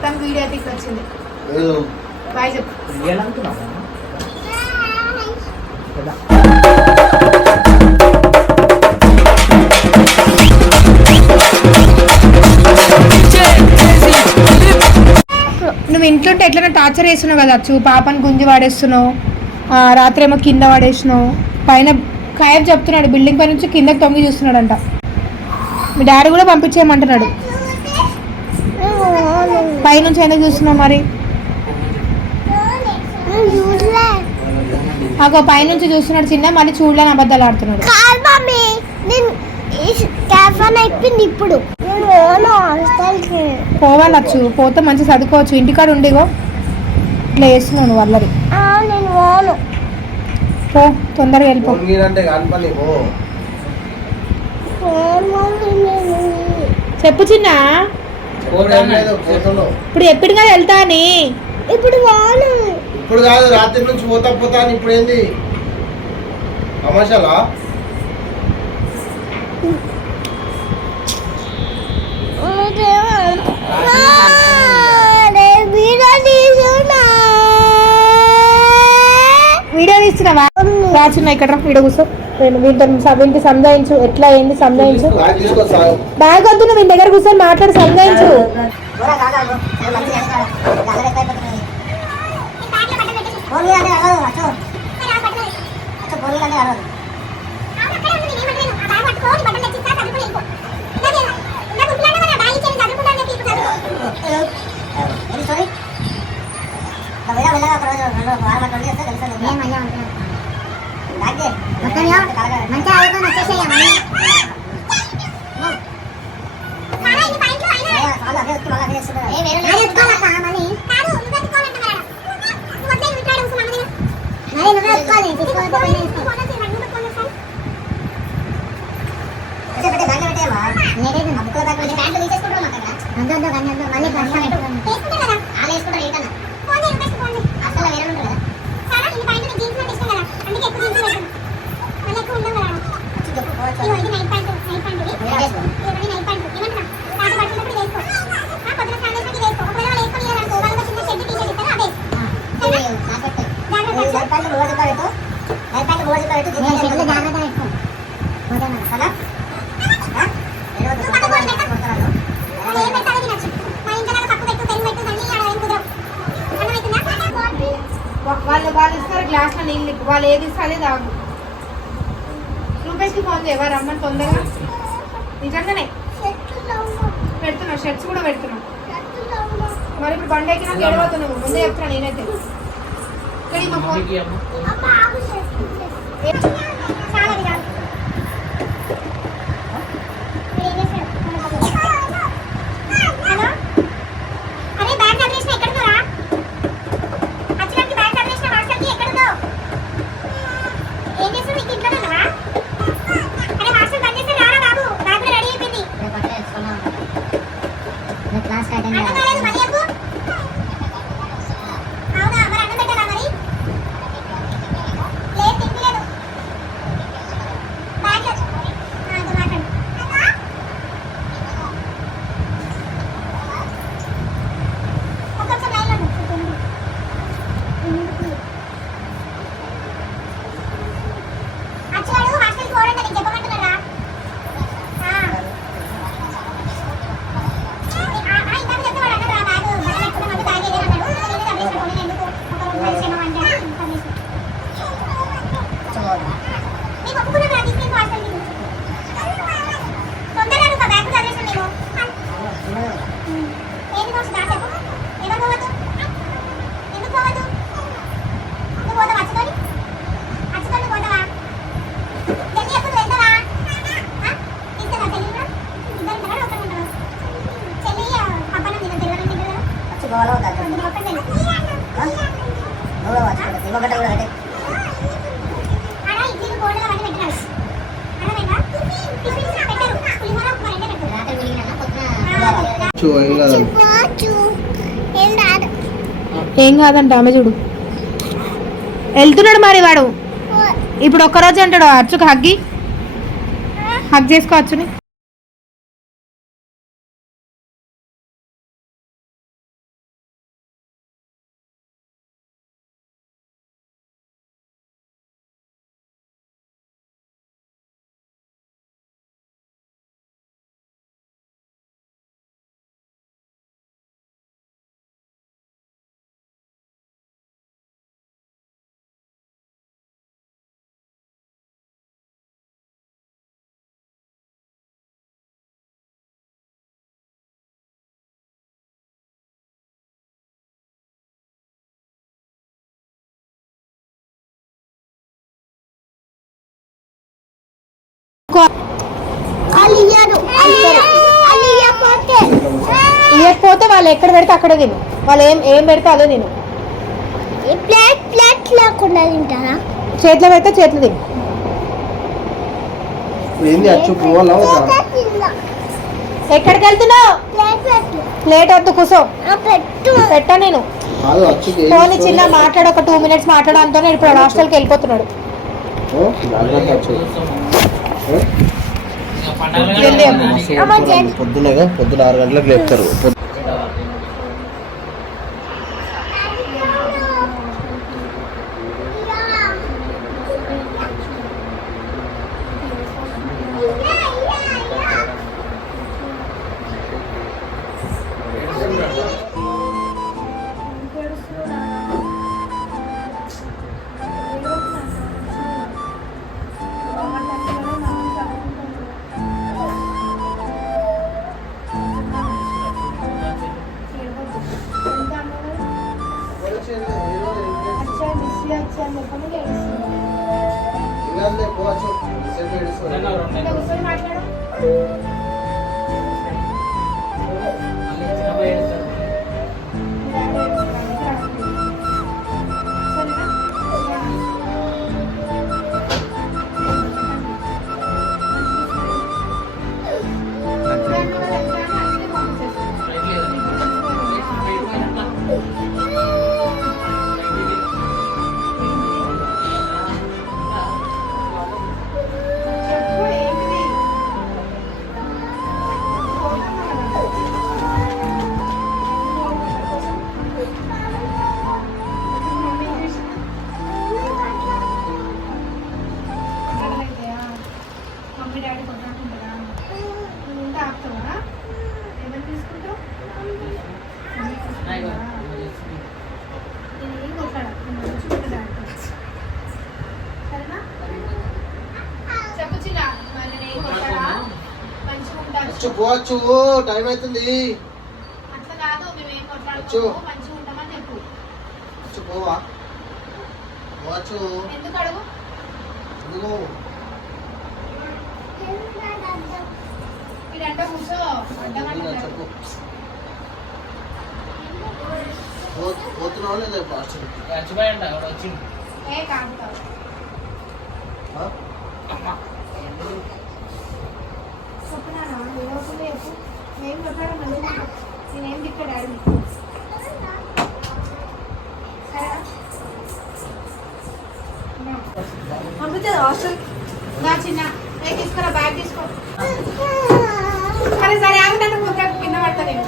మొత్తానికి వీడియో అయితే ఇక్కడ వచ్చింది. బాయ్ చెప్పు. నువ్వు ఇంట్లో ఎట్లా టార్చర్ చేస్తున్నావు కదా అచ్చు, పాపని గుంజి వాడేస్తున్నావు, రాత్రి ఏమో కింద వాడేసినావు, పైన ఖాయబ్ చెప్తున్నాడు బిల్డింగ్ పై నుంచి కిందకి తొంగి చూస్తున్నాడంట. మీ డాడీ కూడా పంపించేయమంటున్నాడు. పైనుంచి ఎందుకు చూస్తున్నావు మరి? అగో పైనుంచి చూస్తున్నాడు చిన్న, మళ్ళీ చూడలేని అబద్ధాలు ఆడుతున్నాడు. ఇప్పుడు పోవాలచ్చు, పోతే మంచి చదువుకోవచ్చు. ఇంటికాడ ఉండేగో ఇట్లా వేస్తున్నావు నువ్వు అల్లరి. పో తొందరగా వెళ్ళిపో. చెప్పు చిన్న, ఇప్పుడు ఎప్పటిగా వెళ్తా అని. ఇప్పుడు కాదు, రాత్రి నుంచి పోతా అని. ఇప్పుడు ఏంది తమాషాలా? వీడియో తీస్తున్నావా? రాచున్నా ఇక్కడ వీడియో కూర్చో. నేను వీళ్ళకి సంజాయించు, ఎట్లా ఏంది సంజాయించు. బ్యాగ్ వద్దు, నువ్వు వీళ్ళ దగ్గర కూర్చొని మాట్లాడి సంజాయించు. వాళ్ళు ఇస్తారు గ్లాస్లో నీళ్ళు, వాళ్ళు ఏది ఇస్తారే తాగు. రూపేష్కి ఫోన్ చేయవా రమ్మని తొందరగా? నిజంగానే పెడుతున్నావు, షర్ట్స్ కూడా పెడుతున్నావు. మరి ఇప్పుడు బండి ఎక్కినా గెడవతున్నావు, ముందే చెప్తున్నా నేనైతే. ఏం కాదంట ఆమె చూడు వెళ్తున్నాడు మరి వాడు. ఇప్పుడు ఒక్కరోజు అంటాడు అచ్చుకు హగ్ చేసుకోవచ్చుని. ఇవ్వకపోతే వాళ్ళు ఎక్కడ పెడితే అక్కడే తిను. వాళ్ళు ఏం పెడితే అదే తిను. ప్లేట్ లేకుండా తింటారా? చేతిలో పెడితే చేతిలో తిను. ఏంది అచ్చు పోవాలా వద్దా? ఎక్కడికి వెళ్తున్నావు? ప్లేట్ వద్దు, కూసో. పెట్టా నేను. కాదు అచ్చుకి ఫోన్ చిన్న మాట్లాడు, ఒక 2 minutes మాట్లాడంతో ఇప్పుడు హాస్టల్కి వెళ్ళిపోతున్నాడు. పొద్దున 6 గంటలకు లేపుతారు. పోవచ్చు, టైం అవుతుంది. పోవా పోవచ్చు. పోతున్నావు లేదా? నేనేం తిట్టా డాడీ. పంపించదు హాస్టల్. నా చిన్న తీసుకురా, బ్యాగ్ తీసుకో. సరే సరే ఆగు, నన్ను కింద పడతా నేను.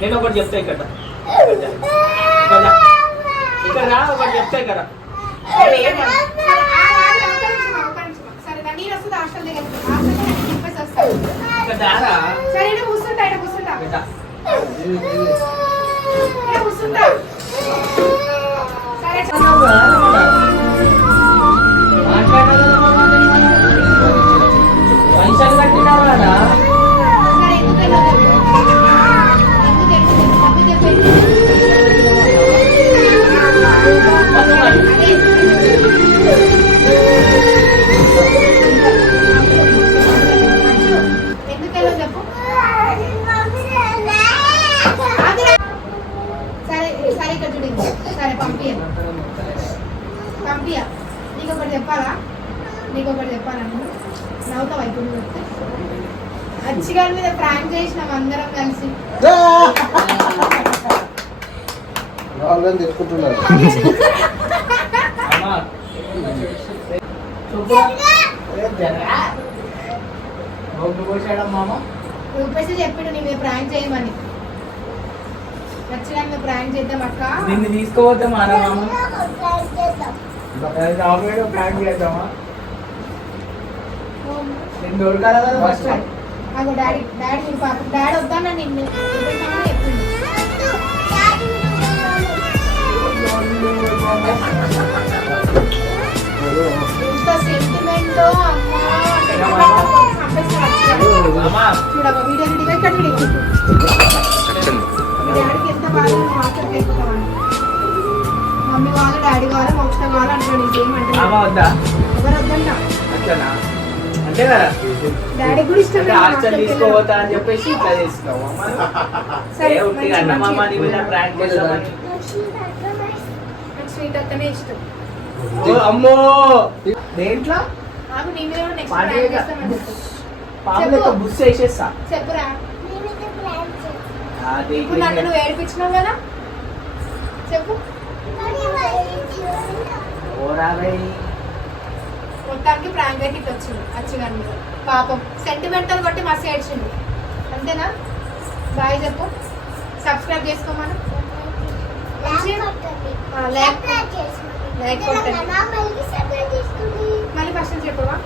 నేను ఒకటి చెప్తా ఇక్కడ రా, ఒకటి చెప్తా ఇక్కడ. సరే నేను వస్తుంది హాస్టల్ దగ్గర. సరే కూర్చుంటా, ఇక్కడ కూర్చుంటా, కూర్చుంటా. సరే పైసలు కట్టినావా? పంపియా. నీకు ఒకటి చెప్పాలా నవ్వుతావా ఇప్పుడు? అచ్చిగారి మీద ప్రాంక్ చేసినాం అందరం కలిసి. తెచ్చుకుంటున్నారు. రూపేసి చెప్పిండు నీ మీద ప్రాంక్ చేయమని. నచ్చిగా మీద ప్రాంక్ చేద్దాం అక్క. నిన్ను తీసుకోవద్దాం ప్రాంక్ చేద్దామా? నేను దొరకాలి కదా ఫస్ట్. అగో డాడీ పాప డాడీ వద్దానా నిన్ను చెప్పిండు. ఎంత సెంటిమెంట్ అమ్మా. చూడమ్మా వీడియో ఇక్కడ డాడీకి ఎంత బాగా హాస్టల్కి వెళ్ళిపోతామని. మమ్మీ కావాలి డాడీ కావాలి మోక్ష కావాలి అంటాడు ఇంకేమంటే ఆమె వద్దా ఎవరు వద్దన్నా అట్లనా అంతే కదా డాడీ కూడా ఇష్టం అంటే హాస్టల్ తీసుకోపోతా అని చెప్పేసి ఇట్లా తీసుకోవా సరే, అన్నమ్మ నీ మీద ప్రాంక్ చేద్దామని నాకు స్వీట్ అత్తనే ఇష్టం ఓ అమ్మో దేంట్లో నాకు నీ మీద నెక్స్ట్ పార్టీ ప్రాంక్ కదా. చేస్తామని చెప్పు పాపలు యొక్క బుస్ వేసేస్తా చెప్పురా అది ఇప్పుడు నన్ను నువ్వు ఏడిపించినావు కదా చెప్పు ఓరాబై మొత్తానికి ప్రాంక్ అయితే ఇట్లా వచ్చింది అచ్చుగాని పాపం సెంటిమెంటల్ బట్టి మస్తు ఏడ్చిండు అంతేనా బాయ్ చెప్పు సబ్స్క్రైబ్ చేసుకోమను లైక్ కొట్టండి మళ్ళీ ఫస్ట్ చెప్పవా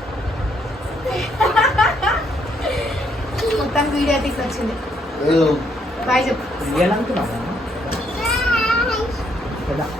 మొత్తానికి వీడియో అయితే ఇట్లా వచ్చింది లేదు బాయ్ చెప్పు రియల్ అనుకున్నావా